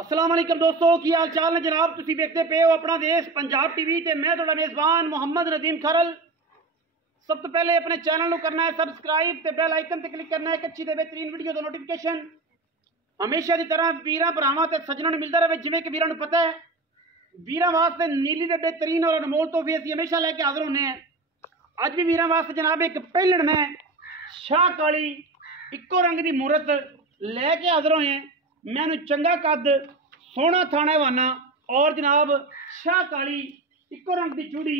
अस्सलाम वालेकुम दोस्तों, की हाल चाल ने जनाब। तुसी देखते पे हो अपना देश पंजाब टीवी ते मैं तुहाडा मेज़बान मोहम्मद नदीम खरल। सब तो पहले अपने चैनल को करना है सबसक्राइब ते बेल आइकन ते क्लिक करना है एक अच्छी ते बेहतरीन वीडियो दा नोटिफिकेशन हमेशा की तरह वीरां भरावां ते सज्जनां नूं मिलदा रहे। जिवें कि वीरां नूं पता है वीरां वास्ते नीली दे बेहतरीन और अनमोल तोहफे असीं हमेशा लैके हाज़र होने हैं। अज भी वीरां वास्ते जनाब एक पहलण में शाह काली इक्को रंग की मूरत लैके हाज़र होए हैं। मैनू चंगा कद सोहना थाना वाना और जनाब शाह काली इक्को रंग की चूड़ी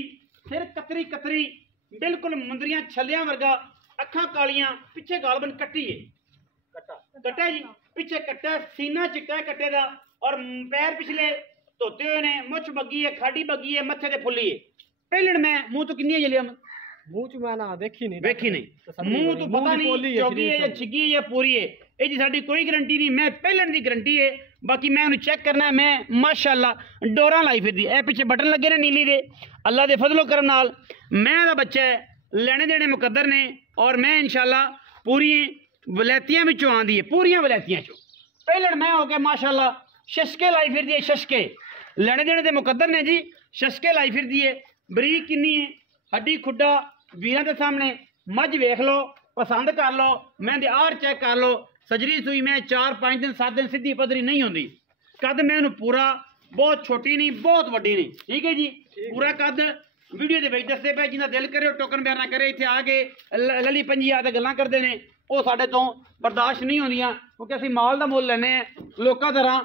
सिर कतरी कतरी बिल्कुल मुंदरियां छलियां वर्गा अखा कालियां पिछे गालबन कट्टी है कट्टा जी पिछे कट्टा सीना चिट्टा है कट्टे का और पैर पिछले धोते हुए ने मुछ बग्गी है खाड़ी बग्गी है मत्थे ते फुल्ली है। पहलण मैं मुंह तो किन्नी जलिया मुंह च मैं ना देखी नहीं मुंह तो पता नहीं चौगी है या छिगी है या पूरी है। ये जी साडी कोई गारंटी नहीं, मैं पहलण की गारंटी है। बाकी मैं उन्हें चेक करना है। मैं माशाअल्लाह डोरा लाई फिरदी ए पिछे बटन लगे ने नीली दे अल्लाह दे फजलो करम नाल मैं दा बच्चा है लेने देने मुकद्दर ने और मैं इंशाअल्लाह पूरी वलैतियां विचों आंदी है पूरियां वलैतियां चो पहलण मैं हो गया माशाअल्लाह शशके लाई फिरदी है। शशके लेने देने दे मुकद्दर ने जी शशके लाई फिरदी है। बरीक किन्नी है हड्डी खुड्डा वीरां दे सामने मझ वेख लो पसंद कर लो मैं आर चेक कर लो सजरी सुई मैं 4-5 दिन 7 दिन सीधी पदरी नहीं होंगी। कद मैं पूरा बहुत छोटी नहीं बहुत वड्डी नहीं ठीक है जी पूरा कद वीडियो के दसते पे जिन्हें दिल करे टोकन बयान करे इतने आके लली पंजी आते गल्लां करते हैं वो साढ़े तो बर्दाश्त नहीं होंदियां क्योंकि असीं माल का मुल लैने लोगों तरह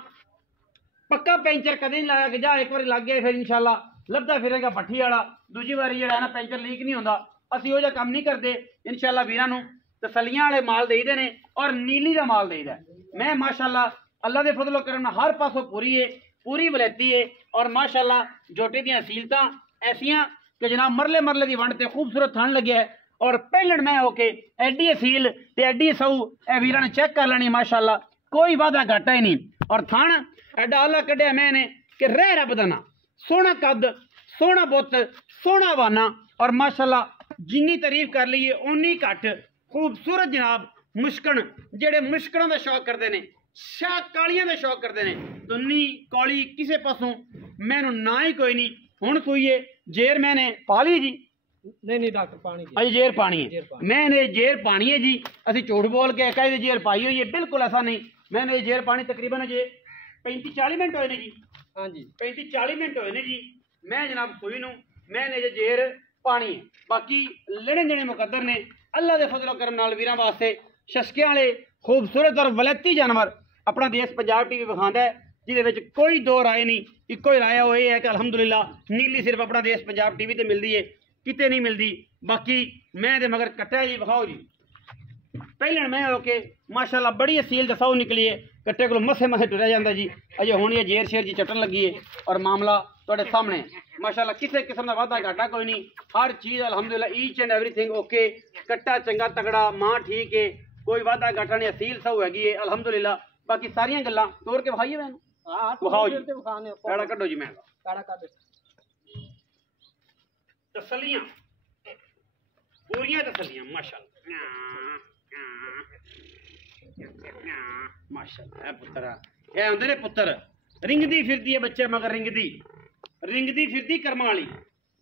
पक्का पेंचर कदे नहीं लाया कि जा एक बार लग गया फिर इंशाल्लाह लभदा फिरेगा भट्ठी वाला दूजी बारी जो ना पेंचर लीक नहीं होंदा। असीं वो काम नहीं करते इंशाल्लाह वीरां नूं तसलियां वाले माल देईदे ने और नीली का माल देईदा। मैं माशाअल्लाह अल्लाह के फजलो करम हर पासों पूरी है पूरी वलैती है और माशाअल्लाह जोटे दी असीलतां ऐसियां कि जनाब मरले मरले की वंड ते खूबसूरत थन लगे है और पहलण मैं होके एडी असील ते एडी सऊ ए वीरां ने चेक कर लेनी माशाअल्लाह कोई वादा घाटा ही नहीं और थन एडा अल्लाह कढ़िया मैंने कि रह रब दा ना सोहना कद सोहना बुत सोहना वाना और माशाअल्लाह जिन्नी तारीफ कर लीए उन्नी घट खूबसूरत जनाब मुश्कन जेड़े मुश्कनों का शौक करते हैं शाह कालियां का शौक करते हैं दुन्नी कौली किसी पासों मैनू ना ही कोई नहीं हुण सुईए जेर मैंने पाली जी नहीं डॉक्टर पानी अजी जेर पानी है मैंने जेर पानी है जी असी झूठ बोल के कहीं जेर पाई हुई है बिल्कुल ऐसा नहीं। मैंने जेर पानी तकरीबन जे 35-40 मिनट होए ने जी हाँ जी 35-40 मिनट होए ने जी मैं जनाब सुई नूं मैंने जे जेर पानी है। बाकी लेने देने मुकद्दर ने अल्लाह के फजलो करम नाल वीरां वास्ते शशकियां वाले खूबसूरत और वलैती जानवर अपना देश पंजाब टीवी विखांदा है जिहदे विच कोई दो राय नहीं इक्को ही राय वो ये है कि अलहमदुलिल्लाह नीली सिर्फ अपना देश पंजाब टीवी ते मिलती है किते नहीं मिलती। बाकी मैं दे मगर कट्टा जी विखाओ जी पहलण मैं हो के माशाअल्लाह बड़ी असील दसाऊ निकली है कट्टे को मसे मसे टुरया जाता जी अजे हुण ये जेर शेर जी चटन लगी है और मामला तुहाडे सामने माशाअल्लाह किसी किस्म का वाधा घाटा कोई नहीं हर चीज़ अलहमदुलिल्लाह ईच एंड एवरीथिंग ओके कट्टा चंगा तगड़ा मां ठीक है कोई वाधा घाटा नहीं असील सऊ हैगी है अलहमदुलिल्लाह। बाकी सारियां गल्लां तोड़ के विखाइए मैनूं विखाओ जी पैड़ा कड्डो जी मैं तसलियां पूरियां तसलियां माशाअल्लाह पुत्तरा ये आंदे ने पुत्तर रिंगदी फिरदी है बच्चे मगर रिंगदी फिरदी कर्मा वाली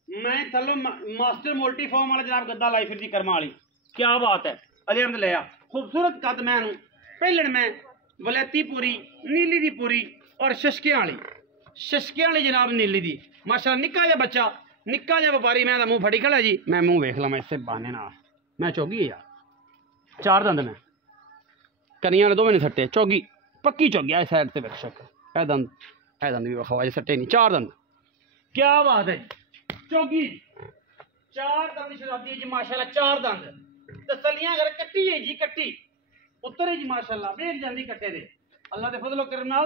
मैं थल्लों मास्टर मोल्टी फॉर्म वाला जनाब गद्दा लाई फिरदी कर्मा वाली क्या बात है अलहमदुलिल्लाह खूबसूरत कद मैं पहलण में वलैती पूरी नीली दी पूरी और शशकियां वाली जनाब नीली दी माशाअल्लाह निक्का जिहा बच्चा निक्का जिहा व्यापारी मैं मुंह फड़ी खड़ा जी मैं मुंह वेख लवां इसे बहाने नाल मैं चौगी है यार 4 दंद मैं कनियां ने 2 मैंने सट्टे चौगी पक्की चौगी है साइड से बेशक है दंद भी वखा सट्टे नहीं 4 दंद क्या बात है चौगी 4 दंद शराबी है जी माशाअल्लाह 4 दंद तसलियां अगर कट्टी है जी कट्टी उत्तर जी माशाअल्लाह वेख जांदी कट्टे दे अल्लाह दे फजलो करम नाल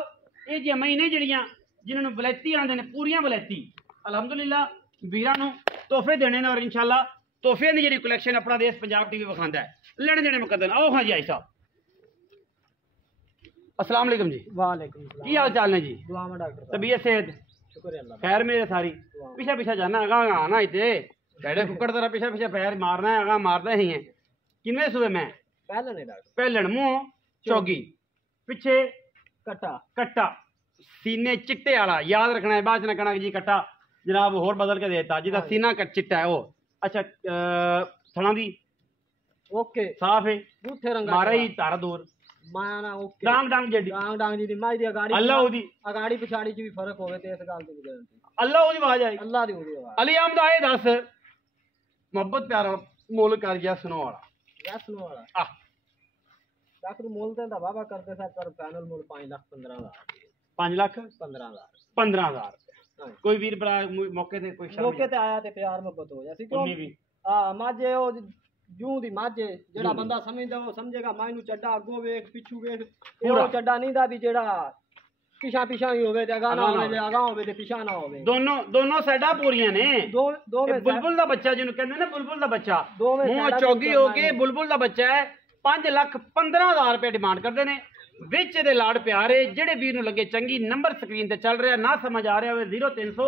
ये जी महीने जड़ियां जिन्होंने वलैती आंदे ने पूरियां वलैती अलहमदुलिल्लाह वीरां नूं तोहफे देने ने और इंशाअल्लाह तोहफे की जी कलैक्शन अपना देश पंजाब टीवी विखांदा है लेने देने मुकद्दर आओ हाँ जी आई साहब अस्सलाम वालेकुम जी वालेकुम की हाल चाल ने जी दुआ में डॉक्टर तबीयत सेहत शुक्र अल्लाह खैर मेरे सारी पीछे पीछे जाना आगा आना इतने पेड़े फुकड़ तरह पीछे पीछे पैर मारना है आगा मारदा ही है किन्ने सुबह मैं पहलण डॉक्टर पहलण मुंह चौगी पिछे कट्टा कट्टा सीने चिट्टे वाला याद रखना है, बाद च ना कहना कि जी कट्टा जनाब होर बदल के देता जिदा सीना चिट्टा है वो। अच्छा थना दी ओके साफ है, बूथे रंग मारा ही तारा दूर माना ओके डांग डांग जड़ी डांग जी दी माई दी अगाड़ी अल्लाह ओदी अगाड़ी पिछाड़ी च भी फर्क होवे ते इस गल दी गारंटी अल्लाह ओदी आवाज आई अल्लाह दी होदी आवाज। अली अहमद आए दस मोहब्बत प्यार मोल कर गया सुनो वाला यस नो वाला आ डॉक्टर मोल ते दा बाबा करते सा पर पैनल मोल 5,15,000 5 लाख 15,000 15,000 कोई वीर बड़ा मौके ते कोई शर्म मौके ते आया ते प्यार मोहब्बत हो जासी क्यों उन्नी भी हां माजे ओ जूं दी माजे जेड़ा बंदा समझदा वो समझेगा मैनू चड्डा अगो वेख पिछू वेख पूरा। ओ चड्डा नहीं दा भी जेड़ा पिछा पिछा ही होवे ते अगा ना होवे ते अगा होवे ते पिछा ना होवे दोनों साइडा पूरियां ने दो में बुलबुल दा बच्चा जिन्हों कहंदे ने बुलबुल दा बच्चा दोवें मुंह साइडा चौगी भी हो करना के है। बुलबुल दा बच्चा है 5,15,000 रुपए डिमांड करते ने विच दे लाड़ प्यारे जेड़े वीर नूं लगे चंगी नंबर स्क्रीन ते चल रहा ना समझ आ रहा होवे 0300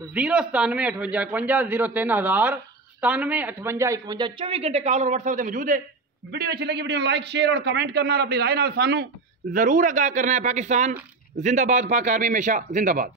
097 58 51 03000 97 58 51 24 घंटे कॉल और व्हाट्सएप ते मौजूद है। वीडियो अच्छी लगी वीडियो लाइक शेयर और कमेंट करना और अपनी राय नाल सानू जरूर आगाह करना है। पाकिस्तान जिंदाबाद, पाक आर्मी हमेशा जिंदाबाद।